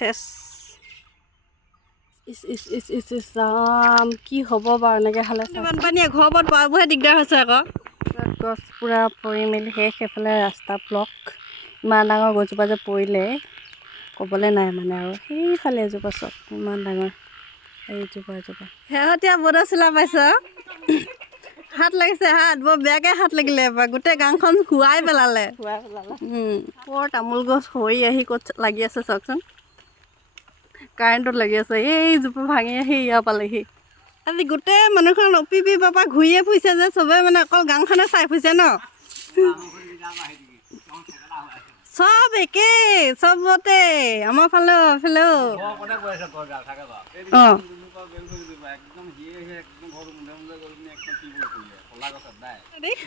চেচ ইচ ইচ ইচ ইচ ইচ ৰাম কি হ'ব বাৰু এনেকৈ হ'লে বানপানীয়ে ঘৰ ওপৰত পোৱাবোৰহে দিগদাৰ হৈছে আকৌ। গছ পূৰা পৰি মেলি শেষ সেইফালে ৰাস্তা ব্লক। ইমান ডাঙৰ গছজোপা যে পৰিলে ক'বলৈ নাই মানে আৰু। সেইফালে এজোপা চব ইমান ডাঙৰ। এইজোপা এজোপা। শেহতীয়া বৰ্ডৰ চিলা পাইছ? হাত লাগিছে হাত বৰ বেয়াকৈ হাত লাগিলে এবাৰ। গোটেই গাংখন শুৱাই পেলালে। বৰ তামোল গছ সৰি আহি ক'ত লাগি আছে চাওকচোন। কাৰেণ্টত লাগি আছে। এই জোপা ভাঙি আহি ইয়াৰ পালেহি। আজি গোটেই মানুহখন অপি পি পাপা ঘূৰিয়ে ফুৰিছে যে চবেই মানে অকল গাঁওখনে চাই ফুৰিছে ন? চব একেই চবতে আমাৰ ফালেও এফালেও অঁ।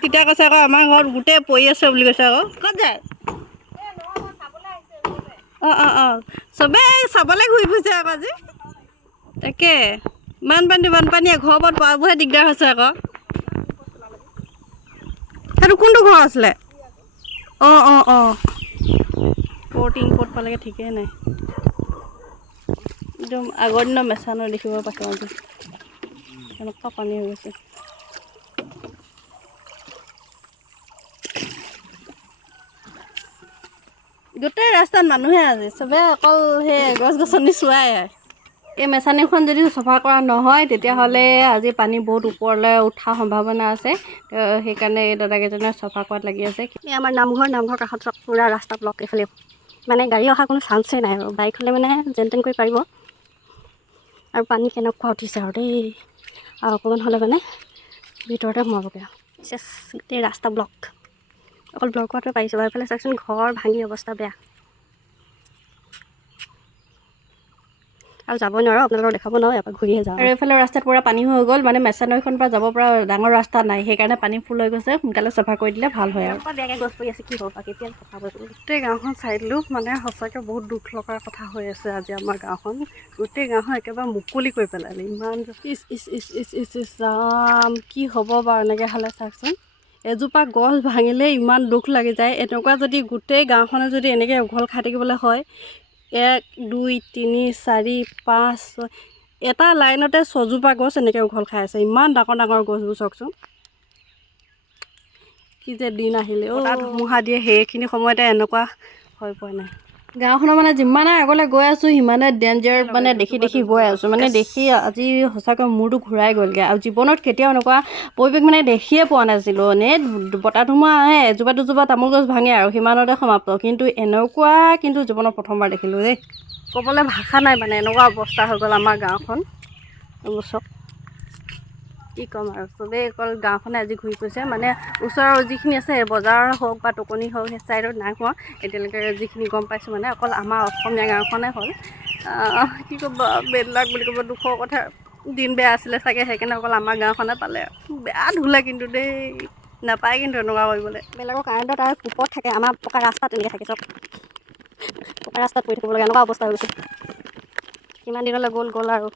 তেতিয়া কৈছে আকৌ আমাৰ ঘৰত গোটেই পৰি আছে বুলি কৈছে আকৌ। ক'ত যায়? অঁ অঁ অঁ। চবেই চাবলৈ ঘূৰি ফুৰিছে আকৌ আজি। তাকে বানপানী বানপানীয়ে ঘৰ ওপৰত পোৱাবোৰহে দিগদাৰ হৈছে আকৌ। সেইটো কোনটো ঘৰ আছিলে? অঁ অঁ অঁ। ক'ত পালেগৈ ঠিকেই নাই। একদম আগৰ দিনৰ মেচানৰ দেখিব পাইছোঁ আজি। কেনেকুৱা পানী হৈ গৈছে। গোটেই ৰাস্তাত মানুহে আজি চবে অকল সেই গছ গছনি চোৱাই এই মেচানীখন যদি চফা কৰা নহয় তেতিয়াহ'লে আজি পানী বহুত ওপৰলৈ উঠাৰ সম্ভাৱনা আছে। সেইকাৰণে এই দাদাকেইজনে চফা কৰাত লাগি আছে। এই আমাৰ নামঘৰ নামঘৰ কাষত পূৰা ৰাস্তা ব্লক এইফালে। মানে গাড়ী অহা কোনো চান্সেই নাই আৰু। বাইক হ'লে মানে যেন তেন কৰি পাৰিব। আৰু পানী কেনেকুৱা উঠিছে আৰু দেই। আৰু অকণমান হ'লে মানে ভিতৰতে সোমাবগৈ গোটেই ৰাস্তা ব্লক। অকল ব্লক কৰাটোৱে পাৰিছোঁ বাৰু এইফালে চাওকচোন ঘৰ ভাঙি অৱস্থা বেয়া আৰু যাব নোৱাৰোঁ আপোনালোকক দেখাব নোৱাৰোঁ ইয়াৰ পৰা ঘূৰিহে যাওঁ আৰু এইফালে ৰাস্তাত পূৰা পানী হৈ গ'ল মানে মেচানৈখনৰ পৰা যাব পৰা ডাঙৰ ৰাস্তা নাই সেইকাৰণে পানী ফুল হৈ গৈছে সোনকালে চাফা কৰি দিলে ভাল হয় আৰু বেয়াকৈ গছ পৰি আছে কি হ'ব বাকী কেতিয়া চাফা কৰিব গোটেই গাঁওখন চাই দিলোঁ মানে সঁচাকৈ বহুত দুখ লগাৰ কথা হৈ আছে আজি আমাৰ গাঁওখন গোটেই গাঁওখন একেবাৰে মুকলি কৰি পেলালে ইমান ইচ ইচ ইচ ইচ ইচ ইচ ৰাম কি হ'ব বাৰু এনেকৈ হ'লে চাওকচোন এজোপা গছ ভাঙিলে ইমান দুখ লাগি যায়। এনেকুৱা যদি গোটেই গাঁওখনে যদি এনেকৈ উঘল খাই থাকিবলৈ হয় এক দুই তিনি চাৰি পাঁচ ছয় এটা লাইনতে ছজোপা গছ এনেকৈ উঘল খাই আছে। ইমান ডাঙৰ ডাঙৰ গছবোৰ চাওকচোন। কি যে দিন আহিলে। অ' ধুমুহা দিয়ে সেইখিনি সময়তে এনেকুৱা হৈ পোৱা নাই। গাঁওখনৰ মানে যিমানে আগলৈ গৈ আছোঁ সিমানে ডেঞ্জাৰ মানে দেখি দেখি গৈ আছোঁ। মানে দেখি আজি সঁচাকৈ মূৰটো ঘূৰাই গ'লগৈ। আৰু জীৱনত কেতিয়াও এনেকুৱা পৰিৱেশ মানে দেখিয়ে পোৱা নাছিলোঁ। এনে বতাহ ধুমুহা আহে এজোপা দুজোপা তামোল গছ ভাঙে আৰু সিমানতে সমাপ্ত। কিন্তু এনেকুৱা কিন্তু জীৱনত প্ৰথমবাৰ দেখিলোঁ দেই। ক'বলৈ ভাষা নাই মানে এনেকুৱা অৱস্থা হৈ গ'ল আমাৰ গাঁওখন। চব কি ক'ম আৰু চবেই অকল গাঁওখনে আজি ঘূৰি ফুৰিছে মানে ওচৰৰ যিখিনি আছে বজাৰ হওক বা টকনি হওক সেই ছাইডত নাই হোৱা এতিয়ালৈকে যিখিনি গম পাইছোঁ মানে অকল আমাৰ অসমীয়া গাঁওখনে হ'ল। কি ক'ব বেদলাক বুলি ক'ব দুখৰ কথা দিন বেয়া আছিলে চাগে সেইকাৰণে অকল আমাৰ গাঁওখনে পালে। বেয়া ধুলে কিন্তু দেই নাপায় কিন্তু এনেকুৱা কৰিবলৈ। বেলেগৰ কাৰেণ্টত আৰু কুপত থাকে আমাৰ পকা ৰাস্তাত তেনেকৈ থাকে চব। পকা ৰাস্তাত পৰি থাকিব লাগে এনেকুৱা অৱস্থা হৈ গৈছে। কিমান দিনলৈ গ'ল গ'ল আৰু।